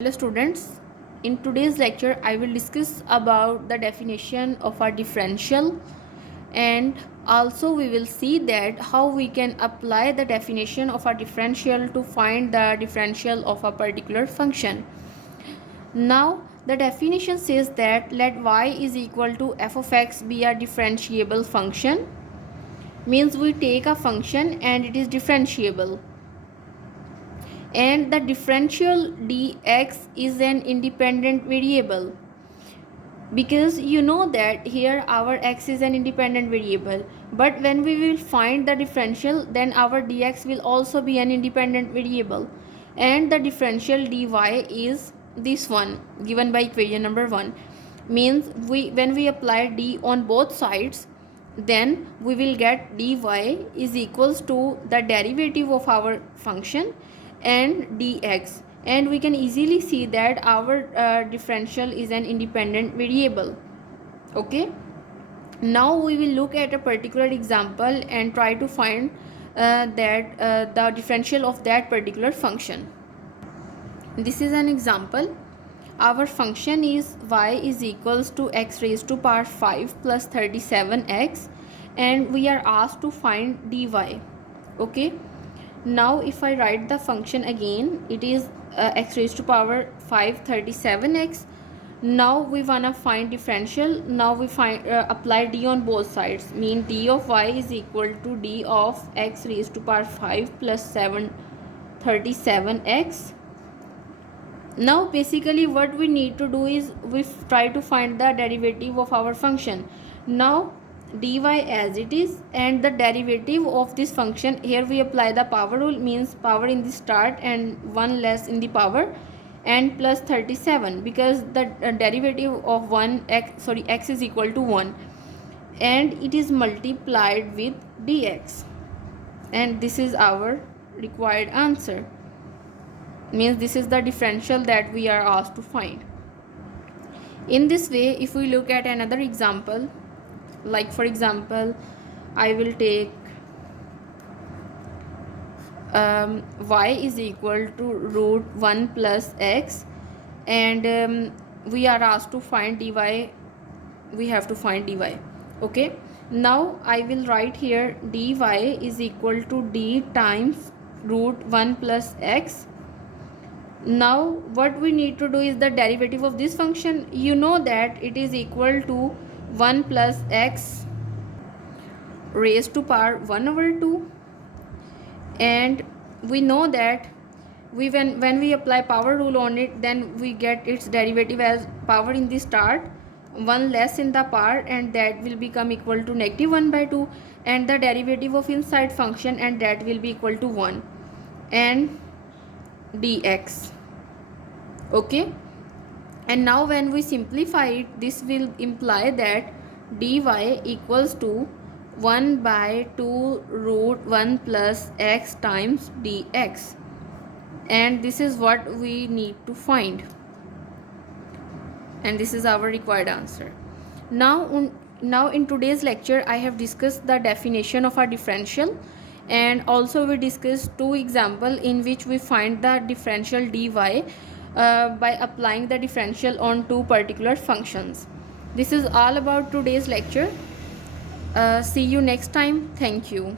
Hello students, in today's lecture I will discuss about the definition of a differential, and also we will see that how we can apply the definition of a differential to find the differential of a particular function. Now the definition says that let y is equal to f of x be a differentiable function, means we take a function and it is differentiable, and the differential dx is an independent variable, because you know that here our x is an independent variable, but when we will find the differential then our dx will also be an independent variable, and the differential dy is this one given by equation number 1. Means when we apply d on both sides, then we will get dy is equals to the derivative of our function and dx, and we can easily see that our differential is an independent variable. Okay, now we will look at a particular example and try to find the differential of that particular function. This is an example. Our function is y is equals to x raised to power 5 plus 37x, and we are asked to find dy. Okay, now if I write the function again, it is x raised to power 5 37x. Now we wanna find differential. Now we find apply d on both sides, mean d of y is equal to d of x raised to power 5 plus 37x. Now basically what we need to do is we try to find the derivative of our function. Now dy as it is, and the derivative of this function, here we apply the power rule, means power in the start and 1 less in the power, and plus 37, because the derivative of x is equal to 1, and it is multiplied with dx, and this is our required answer. Means this is the differential that we are asked to find. In this way, if we look at another example, like for example I will take y is equal to root 1 plus x, and we are asked to find dy. We have to find dy. Okay, now I will write here dy is equal to d times root 1 plus x. Now what we need to do is the derivative of this function. You know that it is equal to 1 plus x raised to power 1 over 2, and we know that when we apply power rule on it, then we get its derivative as power in the start 1 less in the power, and that will become equal to negative 1 by 2, and the derivative of inside function, and that will be equal to 1 and dx. Okay, and now when we simplify it, this will imply that dy equals to 1 by 2 root 1 plus x times dx, and this is what we need to find, and this is our required answer. Now in today's lecture I have discussed the definition of a differential, and also we discussed two examples in which we find the differential dy by applying the differential on two particular functions. This is all about today's lecture. See you next time. Thank you.